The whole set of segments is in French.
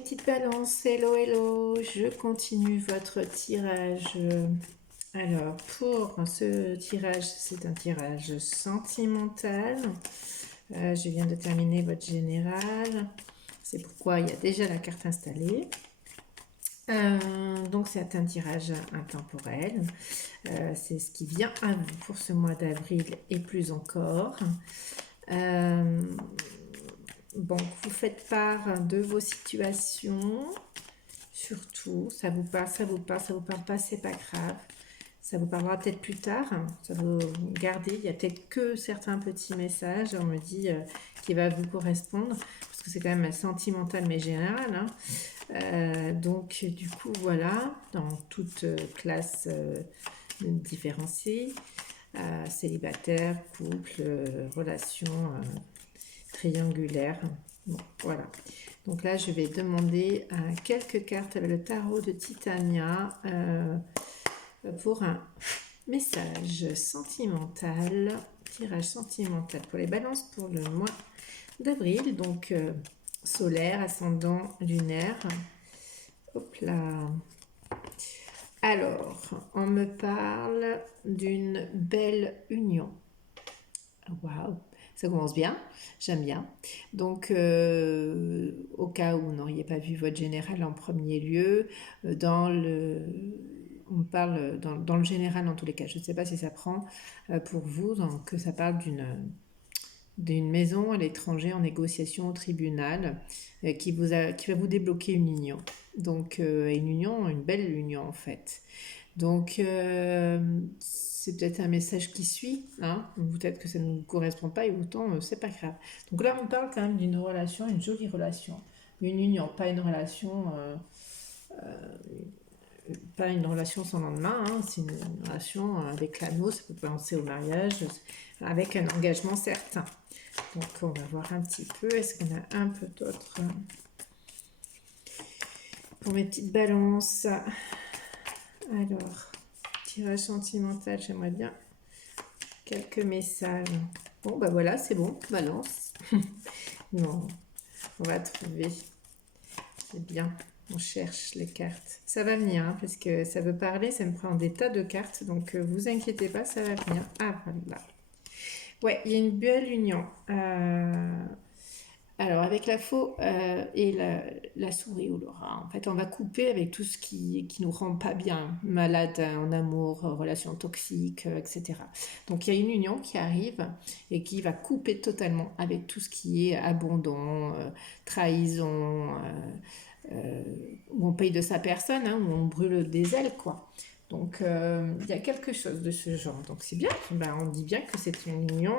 mes petites balances, hello hello, je continue votre tirage. Alors, pour ce tirage, c'est un tirage sentimental. Je viens de terminer votre général. C'est pourquoi il y a déjà la carte installée. Donc c'est un tirage intemporel. C'est ce qui vient à vous pour ce mois d'avril et plus encore. Bon, vous faites part de vos situations, surtout, ça vous parle, ça vous parle, ça vous parle pas, c'est pas grave. Ça vous parlera peut-être plus tard, ça vous gardez, il y a peut-être que certains petits messages, on me dit, qui va vous correspondre, parce que c'est quand même sentimental mais général. Donc du coup, voilà, dans toute classe différenciée, célibataire, couple, relation triangulaire. Bon, voilà. Donc là, je vais demander quelques cartes avec le tarot de Titania pour un message sentimental, tirage sentimental pour les balances pour le mois d'avril. Donc solaire, ascendant, lunaire. Hop là. Alors, on me parle d'une belle union. Waouh! Ça commence bien, j'aime bien. Donc, au cas où vous n'auriez pas vu votre général en premier lieu, on parle dans le général en tous les cas. Je ne sais pas si ça prend pour vous, donc, que ça parle d'une maison à l'étranger en négociation au tribunal qui va vous débloquer une union. Donc, une belle union en fait. Donc, c'est peut-être un message qui suit, hein. Peut-être que ça ne vous correspond pas et autant, c'est pas grave. Donc là, on parle quand même d'une relation, une jolie relation. Une union, pas une relation, pas une relation sans lendemain, hein. C'est une relation avec l'anneau, ça peut penser au mariage, avec un engagement certain. Donc, on va voir un petit peu, est-ce qu'on a un peu d'autres pour mes petites balances. Alors, tirage sentimental, j'aimerais bien quelques messages. Bon, bah voilà, c'est bon, balance. Non, on va trouver. C'est bien, on cherche les cartes. Ça va venir, hein, parce que ça veut parler, ça me prend des tas de cartes, donc vous inquiétez pas, ça va venir. Ah, voilà. Ouais, il y a une belle union. Alors, avec la faux et la souris ou le rat, en fait, on va couper avec tout ce qui nous rend pas bien, malade en amour, relations toxiques, etc. Donc, il y a une union qui arrive et qui va couper totalement avec tout ce qui est abandon, trahison, où on paye de sa personne, hein, où on brûle des ailes, quoi. Donc, il y a quelque chose de ce genre. Donc, c'est bien. Ben, on dit bien que c'est une union...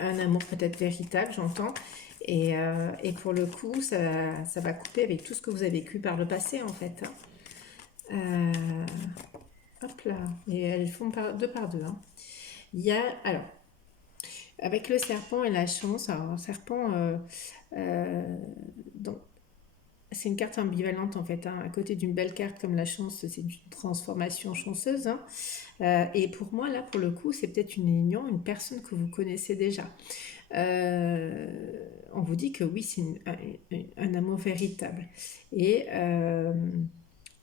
un amour peut-être véritable, j'entends. Et pour le coup, ça va couper avec tout ce que vous avez vécu par le passé, en fait. Hop là. Et elles font deux par deux. Hein. Il y a, alors, avec le serpent et la chance, alors, serpent, donc, c'est une carte ambivalente en fait. Hein. À côté d'une belle carte comme la chance, c'est une transformation chanceuse. Hein. Et pour moi, là, pour le coup, c'est peut-être une union, une personne que vous connaissez déjà. On vous dit que oui, c'est un amour véritable. Et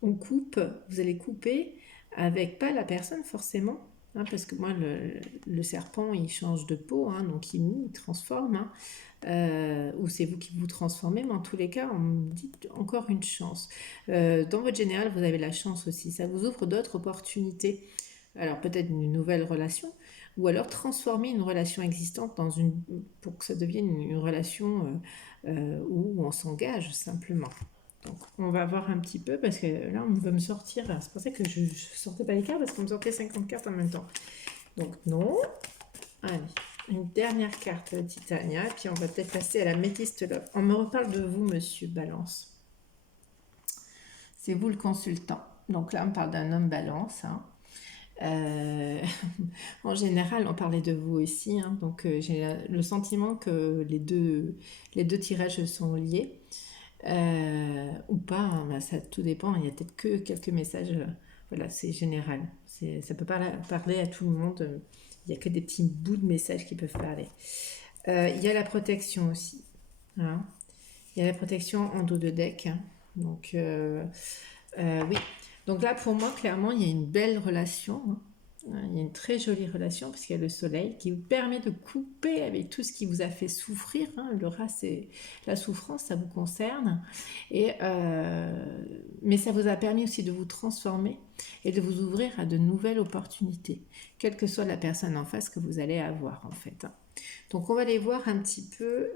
on coupe, vous allez couper avec pas la personne forcément. Hein, parce que moi, le serpent, il change de peau, hein, donc il transforme. Hein. Ou c'est vous qui vous transformez, mais en tous les cas, on me dit encore une chance. Dans votre général, vous avez la chance aussi. Ça vous ouvre d'autres opportunités. Alors peut-être une nouvelle relation, ou alors transformer une relation existante pour que ça devienne une relation où on s'engage simplement. Donc on va voir un petit peu, parce que là on va me sortir, c'est pour ça que je sortais pas les cartes, parce qu'on me sortait 50 cartes en même temps. Donc non. Allez, une dernière carte Titania, et puis on va peut-être passer à la Métiste Love. On me reparle de vous, monsieur Balance. C'est vous le consultant. Donc là, on parle d'un homme Balance. Hein. En général, on parlait de vous aussi. Hein. Donc j'ai le sentiment que les deux tirages sont liés. Ou pas, hein, bah, ça tout dépend. Il y a peut-être que quelques messages. Voilà, c'est général. Ça peut pas parler à tout le monde. Il n'y a que des petits bouts de messages qui peuvent parler. Il y a la protection aussi. Hein. Il y a la protection en dos de deck. Hein. Donc, oui. Donc là, pour moi, clairement, il y a une belle relation. Hein. Il y a une très jolie relation parce qu'il y a le soleil qui vous permet de couper avec tout ce qui vous a fait souffrir. Hein. Le rat, c'est la souffrance, ça vous concerne. Mais ça vous a permis aussi de vous transformer et de vous ouvrir à de nouvelles opportunités, quelle que soit la personne en face que vous allez avoir en fait. Hein. Donc on va aller voir un petit peu.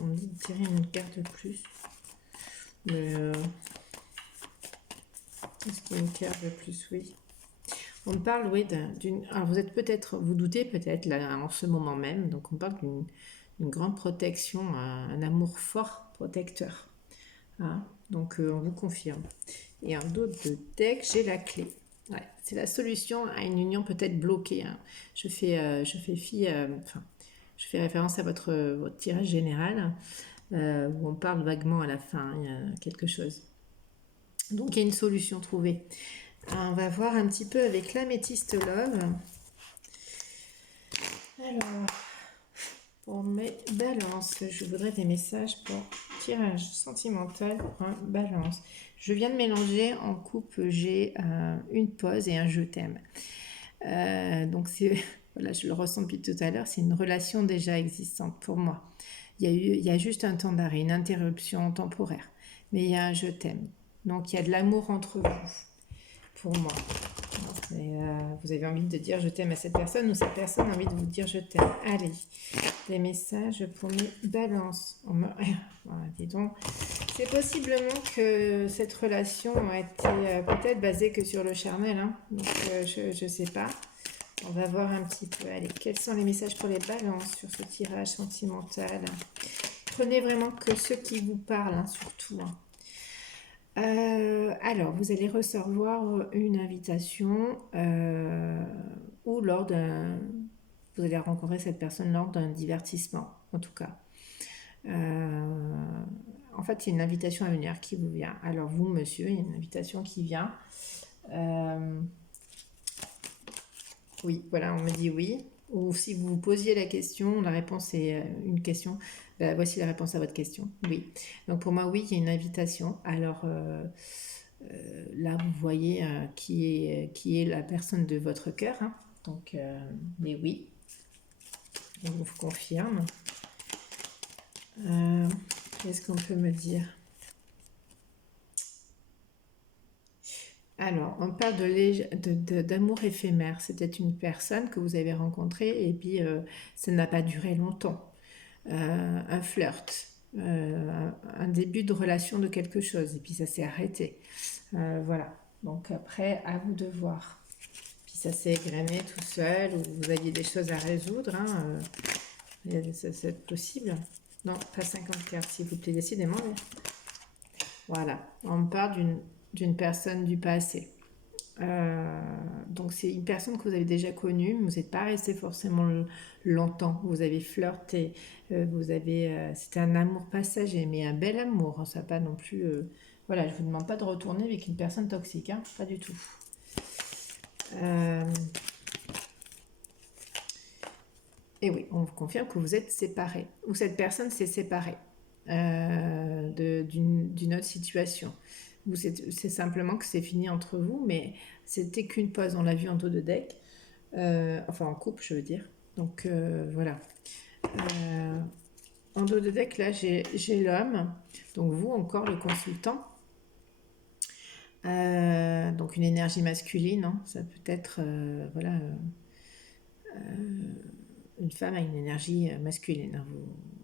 On dit de tirer une carte de plus. Est-ce qu'il y a une carte de plus? Oui. On parle, oui, d'une. Alors vous êtes peut-être, vous doutez peut-être là en ce moment même. Donc on parle d'une grande protection, un amour fort protecteur. Hein. Donc on vous confirme. Et en dos de deck, j'ai la clé. Ouais, c'est la solution à une union peut-être bloquée. Hein. Je fais référence à votre tirage général où on parle vaguement à la fin. Il y a quelque chose. Donc il y a une solution trouvée. On va voir un petit peu avec l'améthyste love. Alors, pour mes balances, je voudrais des messages pour tirage sentimental pour un balance. Je viens de mélanger en couple, j'ai une pause et un je t'aime. Donc voilà, je le ressens depuis tout à l'heure, c'est une relation déjà existante pour moi. Il y a juste un temps d'arrêt, une interruption temporaire, mais il y a un je t'aime. Donc il y a de l'amour entre vous, pour moi. Vous avez envie de dire je t'aime à cette personne ou cette personne a envie de vous dire je t'aime. Allez, des messages pour mes balances. Voilà, dis donc. C'est possiblement que cette relation a été peut-être basée que sur le charnel. Hein. Donc je ne sais pas. On va voir un petit peu. Allez, quels sont les messages pour les balances sur ce tirage sentimental? Prenez vraiment que ceux qui vous parlent, hein, surtout. Hein. Alors, vous allez recevoir une invitation ou lors d'un... Vous allez rencontrer cette personne lors d'un divertissement, en tout cas. En fait, c'est une invitation à venir qui vous vient. Alors, vous, monsieur, il y a une invitation qui vient. Oui, voilà, on me dit oui. Ou si vous vous posiez la question, la réponse est une question. Ben, voici la réponse à votre question. Oui. Donc pour moi, oui, il y a une invitation. Alors là, vous voyez qui est la personne de votre cœur. Hein. Donc, mais oui, on vous confirme. Qu'est-ce qu'on peut me dire? Alors, on parle d'amour éphémère. C'est peut-être une personne que vous avez rencontrée et puis ça n'a pas duré longtemps. Un flirt, un début de relation de quelque chose et puis ça s'est arrêté. Voilà. Donc après, à vous de voir. Puis ça s'est égrené tout seul ou vous aviez des choses à résoudre. Hein, c'est possible. Non, pas 50 cartes, s'il vous plaît, décidément. Mais... Voilà. On me parle d'une personne du passé. Donc c'est une personne que vous avez déjà connue, mais vous n'êtes pas resté forcément longtemps. Vous avez flirté, c'était un amour passager, mais un bel amour. Hein, ça pas non plus. Voilà, je vous demande pas de retourner avec une personne toxique, hein, pas du tout. Et oui, on vous confirme que vous êtes séparés, ou cette personne s'est séparée d'une autre situation. C'est simplement que c'est fini entre vous, mais c'était qu'une pause, on l'a vu en dos de deck, enfin en couple, je veux dire. Donc voilà. En dos de deck, là, j'ai l'homme, donc vous, encore le consultant. Donc une énergie masculine, hein, ça peut être, voilà, une femme a une énergie masculine. Hein,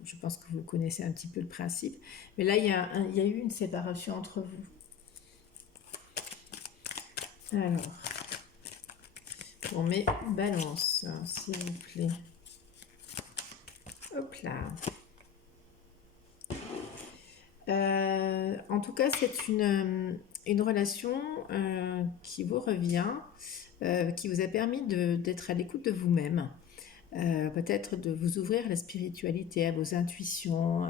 je pense que vous connaissez un petit peu le principe. Mais là, il y a eu une séparation entre vous. Alors, pour mes balances, s'il vous plaît. Hop là. En tout cas, c'est une relation qui vous revient, qui vous a permis d'être à l'écoute de vous-même. Peut-être de vous ouvrir à la spiritualité, à vos intuitions,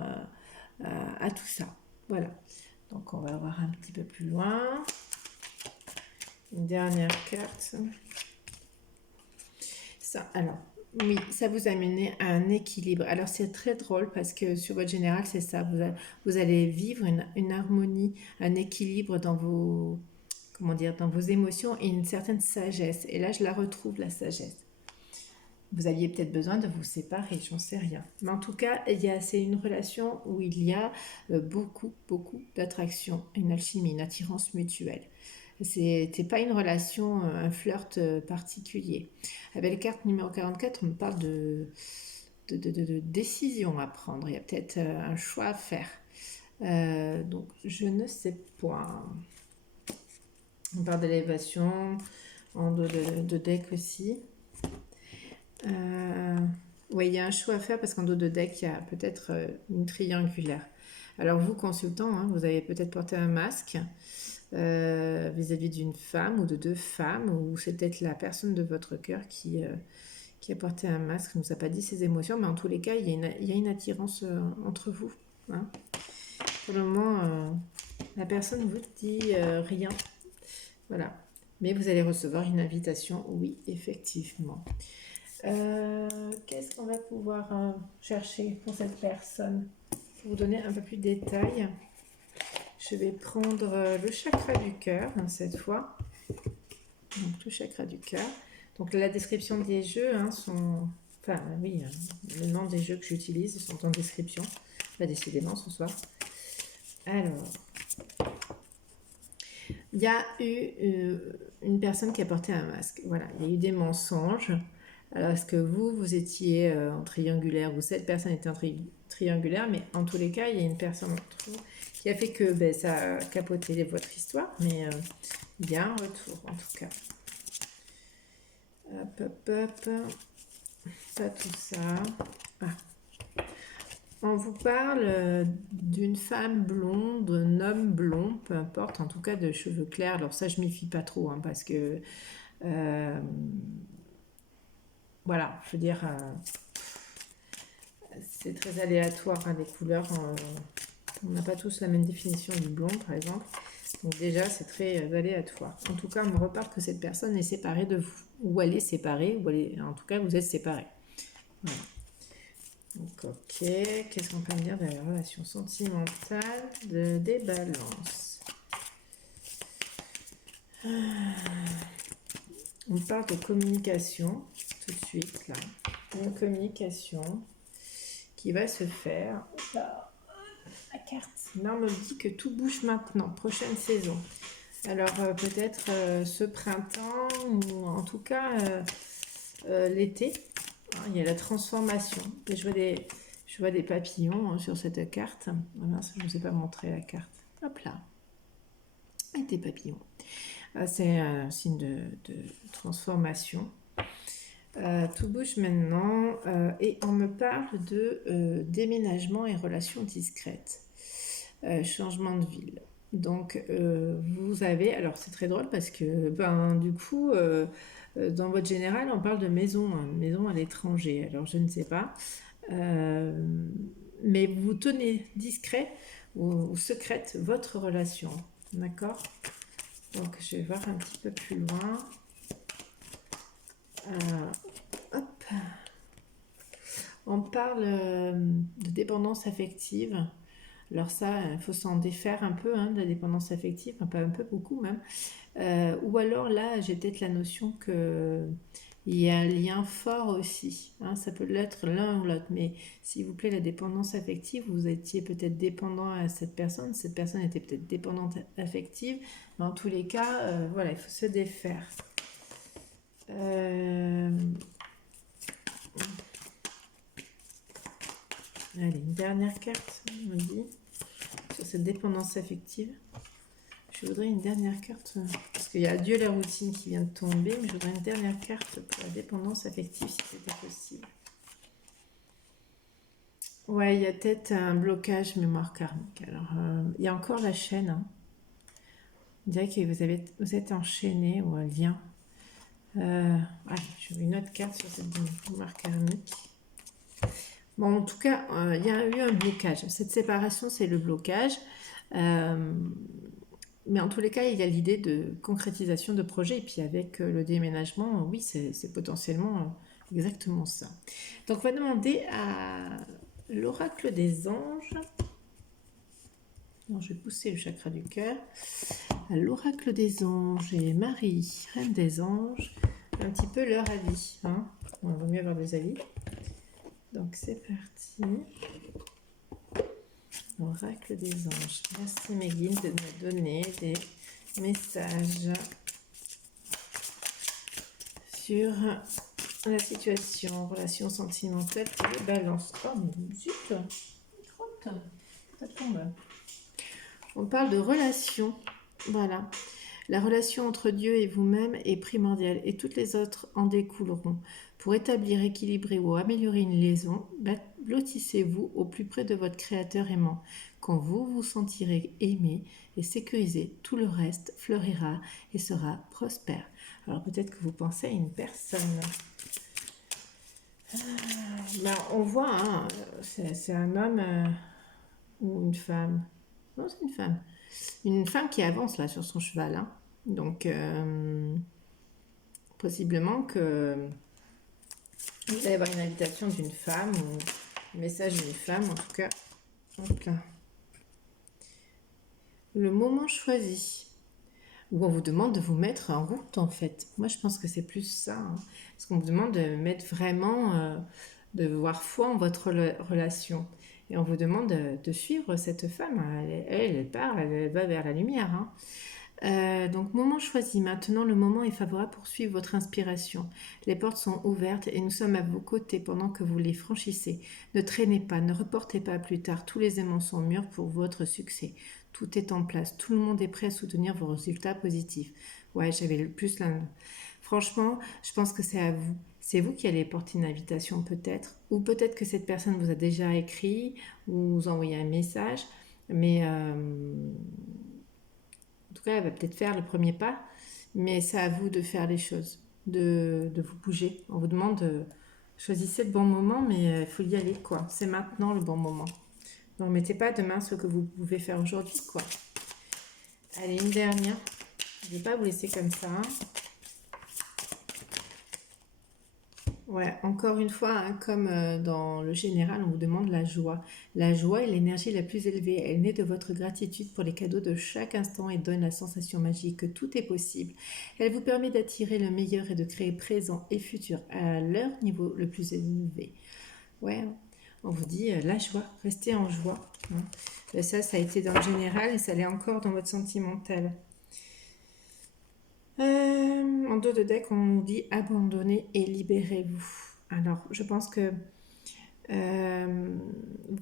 à tout ça. Voilà. Donc on va voir un petit peu plus loin. Une dernière carte. Ça, alors, Oui, ça vous amener à un équilibre. Alors c'est très drôle parce que sur votre général, c'est ça. Vous allez vivre une harmonie, un équilibre dans vos, comment dire, dans vos émotions et une certaine sagesse. Et là, je la retrouve, la sagesse. Vous aviez peut-être besoin de vous séparer, j'en sais rien. Mais en tout cas, c'est une relation où il y a beaucoup, beaucoup d'attraction, une alchimie, une attirance mutuelle. C'était pas une relation, un flirt particulier. Avec la carte numéro 44, on me parle de décision à prendre. Il y a peut-être un choix à faire. Donc, je ne sais pas. On parle d'élévation, en dos de deck aussi. Oui, il y a un choix à faire parce qu'en dos de deck, il y a peut-être une triangulaire. Alors vous, consultant, hein, vous avez peut-être porté un masque vis-à-vis d'une femme ou de deux femmes, ou c'est peut-être la personne de votre cœur qui a porté un masque, ne nous a pas dit ses émotions, mais en tous les cas, il y a une attirance entre vous. Hein. Pour le moment, la personne vous dit rien. Voilà. Mais vous allez recevoir une invitation, oui, effectivement. Qu'est-ce qu'on va pouvoir chercher pour cette personne? Pour vous donner un peu plus de détails, je vais prendre le chakra du cœur cette fois. Donc le chakra du cœur. Donc la description des jeux sont... Enfin oui, le nom des jeux que j'utilise sont en description. Bah, décidément ce soir. Alors, il y a eu une personne qui a porté un masque. Voilà, il y a eu des mensonges. Alors, est-ce que vous étiez en triangulaire ou cette personne était en triangulaire, mais en tous les cas, il y a une personne entre vous qui a fait que ça a capoté votre histoire, mais il y a un retour en tout cas. Hop, hop, hop. Pas tout ça. Ah. On vous parle d'une femme blonde, d'un homme blond, peu importe, en tout cas de cheveux clairs. Alors ça, je m'y fie pas trop, hein, parce que voilà, je veux dire, c'est très aléatoire, hein, les couleurs. On n'a pas tous la même définition du blond, par exemple. Donc déjà, c'est très aléatoire. En tout cas, on me reparle que cette personne est séparée de vous. Ou elle est séparée, en tout cas, vous êtes séparés. Voilà. Donc, ok. Qu'est-ce qu'on peut me dire de la relation sentimentale des balances? On parle de communication, tout de suite, là. Une communication qui va se faire. La carte. Là, on me dit que tout bouge maintenant, prochaine saison. Alors, peut-être ce printemps, ou en tout cas l'été. Il y a la transformation. Et je vois des papillons sur cette carte. Oh mince, je ne vous ai pas montré la carte. Hop là. Et des papillons. C'est un signe de transformation. Tout bouge maintenant. Et on me parle de déménagement et relations discrètes. Changement de ville. Donc, vous avez... Alors, c'est très drôle parce que, du coup... dans votre général, on parle de maison, hein, maison à l'étranger. Alors, je ne sais pas. Mais vous tenez discret ou secrète votre relation. D'accord? Donc, je vais voir un petit peu plus loin. Hop. On parle de dépendance affective. Alors ça, il faut s'en défaire un peu de la dépendance affective, pas un peu, beaucoup même. Ou alors là, j'ai peut-être la notion que il y a un lien fort aussi. Ça peut l'être l'un ou l'autre. Mais s'il vous plaît, la dépendance affective, vous étiez peut-être dépendant à cette personne était peut-être dépendante affective. Mais en tous les cas, voilà, il faut se défaire. Allez, une dernière carte, on me dit, sur cette dépendance affective. Je voudrais une dernière carte, parce qu'il y a Adieu la routine qui vient de tomber, mais je voudrais une dernière carte pour la dépendance affective, si c'était possible. Ouais, il y a peut-être un blocage mémoire karmique. Alors, il y a encore la chaîne. On dirait que vous êtes enchaîné ou un lien. Allez, je veux une autre carte sur cette mémoire karmique. Bon, en tout cas, il y a eu un blocage. Cette séparation, c'est le blocage. Mais en tous les cas, il y a l'idée de concrétisation de projet. Et puis avec le déménagement, oui, c'est potentiellement exactement ça. Donc, on va demander à l'oracle des anges. Non, je vais pousser le chakra du cœur. À l'oracle des anges et Marie, reine des anges, un petit peu leur avis. Hein. On va mieux avoir des avis. Donc, c'est parti. Oracle des anges. Merci mes guides de me donner des messages sur la situation, relation sentimentale et balance. Oh, mais zut, crotte, ça tombe. On parle de relation. Voilà. La relation entre Dieu et vous-même est primordiale et toutes les autres en découleront. Pour établir, équilibrer ou améliorer une liaison, blottissez-vous au plus près de votre Créateur aimant. Quand vous vous sentirez aimé et sécurisé, tout le reste fleurira et sera prospère. Alors peut-être que vous pensez à une personne. On voit, hein, c'est un homme ou une femme. Non, c'est une femme. Une femme qui avance là sur son cheval. Hein. Donc, possiblement que vous allez avoir une invitation d'une femme ou un message d'une femme, en tout cas. Hop là. Le moment choisi, où on vous demande de vous mettre en route en fait. Moi, je pense que c'est plus ça. Hein. Parce qu'on vous demande de mettre vraiment, de voir foi en votre relation. Et on vous demande de suivre cette femme. Elle part, elle va vers la lumière. Hein. Donc, moment choisi. Maintenant, le moment est favorable pour suivre votre inspiration. Les portes sont ouvertes et nous sommes à vos côtés pendant que vous les franchissez. Ne traînez pas, ne reportez pas plus tard. Tous les aimants sont mûrs pour votre succès. Tout est en place. Tout le monde est prêt à soutenir vos résultats positifs. Ouais, j'avais le plus là. Franchement, je pense que c'est à vous. C'est vous qui allez porter une invitation peut-être. Ou peut-être que cette personne vous a déjà écrit ou vous envoyé un message. Mais en tout cas, elle va peut-être faire le premier pas, mais c'est à vous de faire les choses, de vous bouger. On vous demande de choisissez le bon moment, mais il faut y aller, quoi. C'est maintenant le bon moment. Ne remettez pas demain ce que vous pouvez faire aujourd'hui, quoi. Allez, une dernière. Je ne vais pas vous laisser comme ça. Hein. Ouais, encore une fois, hein, comme dans le général, on vous demande la joie. La joie est l'énergie la plus élevée. Elle naît de votre gratitude pour les cadeaux de chaque instant et donne la sensation magique que tout est possible. Elle vous permet d'attirer le meilleur et de créer présent et futur à leur niveau le plus élevé. Ouais, hein. On vous dit la joie, restez en joie. Hein. Ça a été dans le général et ça l'est encore dans votre sentimental. En dos de deck, on nous dit abandonnez et libérez-vous. Alors, je pense que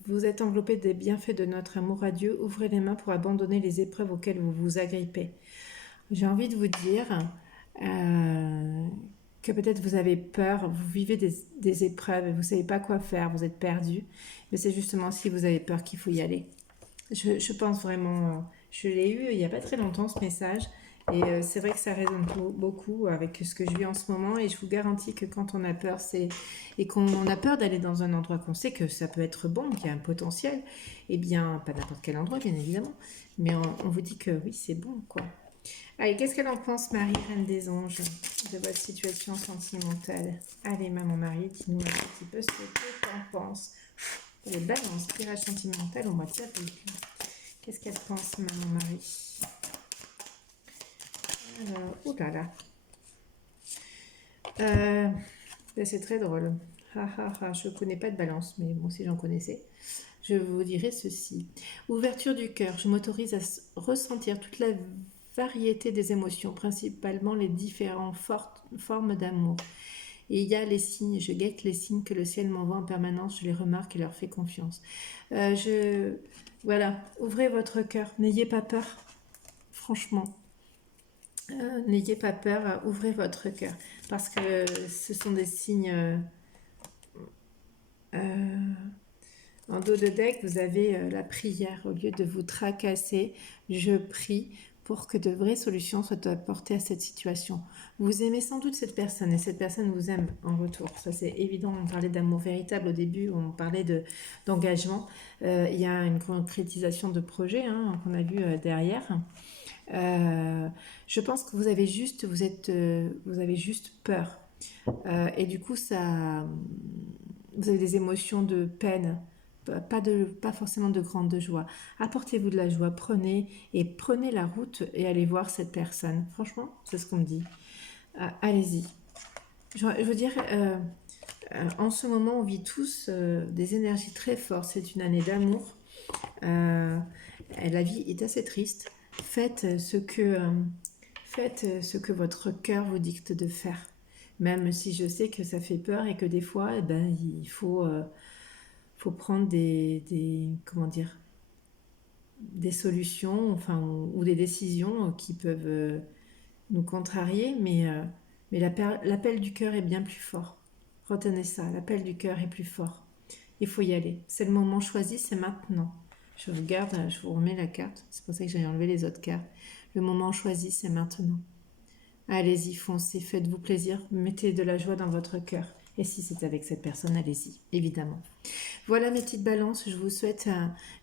vous êtes enveloppé des bienfaits de notre amour à Dieu. Ouvrez les mains pour abandonner les épreuves auxquelles vous vous agrippez. J'ai envie de vous dire que peut-être vous avez peur, vous vivez des épreuves et vous ne savez pas quoi faire, vous êtes perdu. Mais c'est justement si vous avez peur qu'il faut y aller. Je pense vraiment, je l'ai eu il n'y a pas très longtemps ce message. Et c'est vrai que ça résonne beaucoup avec ce que je vis en ce moment. Et je vous garantis que quand on a peur, et qu'on a peur d'aller dans un endroit qu'on sait que ça peut être bon, qu'il y a un potentiel, eh bien, pas n'importe quel endroit, bien évidemment, mais on vous dit que oui, c'est bon, quoi. Allez, qu'est-ce qu'elle en pense, Marie, reine des anges, de votre situation sentimentale? Allez, maman Marie, dis-nous un petit peu ce que tu en penses. Les balances, tirage sentimental au mois de avril. Qu'est-ce qu'elle pense, maman Marie? Alors, oh là là. C'est très drôle. Je ne connais pas de balance, mais bon, si j'en connaissais, je vous dirais ceci. Ouverture du cœur. Je m'autorise à ressentir toute la variété des émotions, principalement les différentes formes d'amour. Et il y a les signes, je guette les signes que le ciel m'envoie en permanence, je les remarque et leur fais confiance. Voilà, ouvrez votre cœur, n'ayez pas peur, franchement. N'ayez pas peur, ouvrez votre cœur, parce que ce sont des signes. En dos de deck, vous avez la prière. Au lieu de vous tracasser, je prie pour que de vraies solutions soient apportées à cette situation. Vous aimez sans doute cette personne et cette personne vous aime en retour. Ça, c'est évident. On parlait d'amour véritable au début, on parlait d'engagement. Il y a une concrétisation de projet qu'on a vu derrière. Je pense que vous avez juste peur. Et du coup, ça, vous avez des émotions de peine, pas forcément de grande joie. Apportez-vous de la joie, prenez la route et allez voir cette personne. Franchement, c'est ce qu'on me dit. Allez-y. Je veux dire, en ce moment, on vit tous des énergies très fortes. C'est une année d'amour. Euh, la vie est assez triste. Faites ce que votre cœur vous dicte de faire. Même si je sais que ça fait peur et que des fois, eh ben, il faut prendre comment dire, des solutions, enfin, ou des décisions qui peuvent nous contrarier, mais l'appel du cœur est bien plus fort. Retenez ça, l'appel du cœur est plus fort. Il faut y aller. C'est le moment choisi, c'est maintenant. Je vous garde, je vous remets la carte. C'est pour ça que j'ai enlevé les autres cartes. Le moment choisi, c'est maintenant. Allez-y, foncez, faites-vous plaisir, mettez de la joie dans votre cœur. Et si c'est avec cette personne, allez-y, évidemment. Voilà mes petites balances, je vous souhaite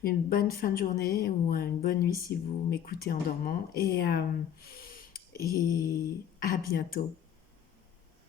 une bonne fin de journée ou une bonne nuit si vous m'écoutez en dormant. Et à bientôt.